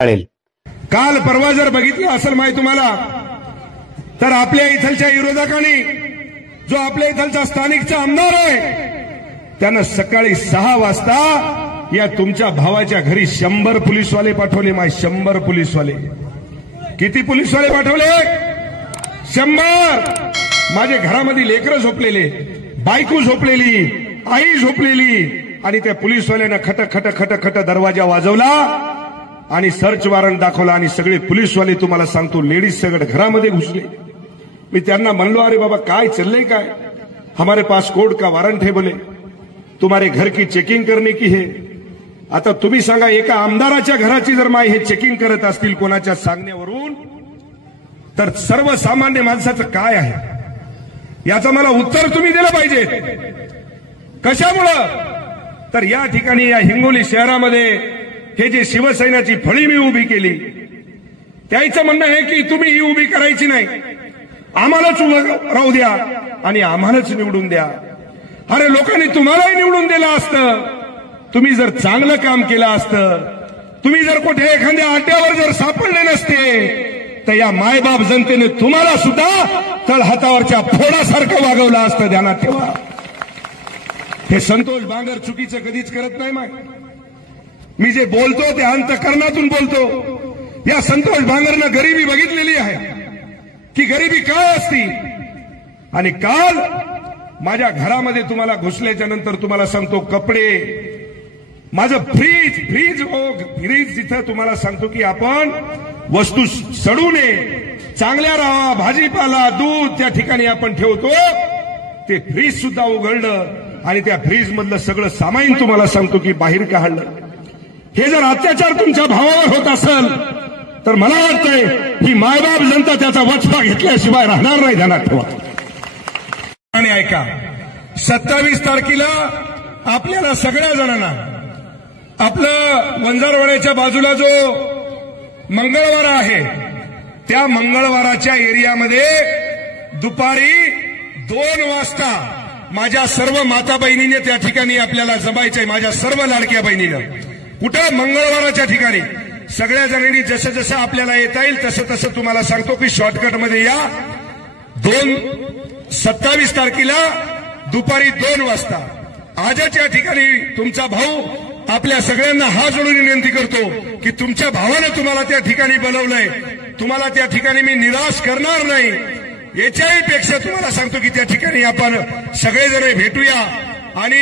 काल परवा जर बघितलं असेल माहिती तुम्हाला तर आपल्या इथलच्या विरोधकांनी जो आपल्या इथलचा स्थानिकचा आमदार आहे त्यानं सकाळी 6 वाजता या तुमच्या भावाच्या घरी 100 पोलीसवाले पाठवले. 100 पोलीसवाले. किती पोलीसवाले पाठवले? 100. माझ्या घरामध्ये लेकरं झोपलेले, बायको झोपलेली, आई झोपलेली आणि त्या पोलीसवाल्यानं खट खट खट खट दरवाजा वाजवला आणि सर्च वॉरंट दाखवला आणि सगळे पोलीसवाले तुम्हाला सांगतो लेडीज सगळे घरामध्ये घुसले. मी त्यांना म्हणलो अरे बाबा काय चलले काय? हमारे पास कोर्ट का वारंट है बोले, तुम्हारे घर की चेकिंग करने की है. आता तुम्ही सांगा एका आमदाराच्या घराची जर माय हे चेकिंग करत असतील कोणाच्या सांगण्यावरून तर सर्वसामान्य माणसाचं काय आहे याचं मला उत्तर तुम्ही दिलं पाहिजे. कशामुळं? तर या ठिकाणी या हिंगोली शहरामध्ये हे जे शिवसेनेची फळी मी उभी केली त्याचं म्हणणं आहे की तुम्ही ही उभी करायची नाही, आम्हालाच उभं राहू द्या आणि आम्हालाच निवडून द्या. अरे लोकांनी तुम्हालाही निवडून दिलं असतं, तुम्ही जर चांगलं काम केलं असतं, तुम्ही जर कुठे एखाद्या अड्ड्यावर जर सापडले नसते तर या मायबाप जनतेने तुम्हाला सुद्धा तळहातावरच्या फोडासारखं वागवलं असतं. ध्यानात ठेवा. हे संतोष बांगर चुकीचं कधीच करत नाही. मी जे बोलतो ते अंतःकरणातून बोलतो. या संतोष बांगरनं गरिबी बघितलेली आहे की गरिबी काय असती. आणि काल माझ्या घरामध्ये तुम्हाला घुसल्याच्या नंतर तुम्हाला सांगतो कपडे, माझं फ्रीज जिथं तुम्हाला सांगतो की आपण वस्तू सडू नये, चांगल्या राहा, भाजीपाला दूध त्या ठिकाणी आपण ठेवतो, ते फ्रीज सुद्धा उघडलं आणि त्या फ्रीज मधलं सगळं सामान तुम्हाला सांगतो की बाहेर काढलं. हे जर अत्याचार तुमच्या भावावर होत असेल तर मला वाटतंय ही मायबाप जनता त्याचा वचपा घेतल्याशिवाय राहणार नाही. ध्यानात ठेवा. आणि ऐका, 27 तारखेला आपल्याला सगळ्या जणांना आपलं वंजारवाड्याच्या बाजूला जो मंगळवार आहे त्या मंगळवाराच्या एरियामध्ये दुपारी 2 वाजता माझ्या सर्व माता बहिणीने त्या ठिकाणी आपल्याला जमायचंय. माझ्या सर्व लाडक्या बहिणीनं कुठं मंगळवाराच्या ठिकाणी सगळ्या जणांनी जसं जसं आपल्याला येता येईल तसं तसं तुम्हाला सांगतो की शॉर्टकटमध्ये या. 27 तारखेला दुपारी 2 वाजता आजच या ठिकाणी तुमचा भाऊ आपल्या सगळ्यांना हात जोडून विनंती करतो की तुमच्या भावानं तुम्हाला त्या ठिकाणी बोलवलंय, तुम्हाला त्या ठिकाणी मी निराश करणार नाही. याच्याही पेक्षा तुम्हाला सांगतो की त्या ठिकाणी आपण सगळेजण भेटूया आणि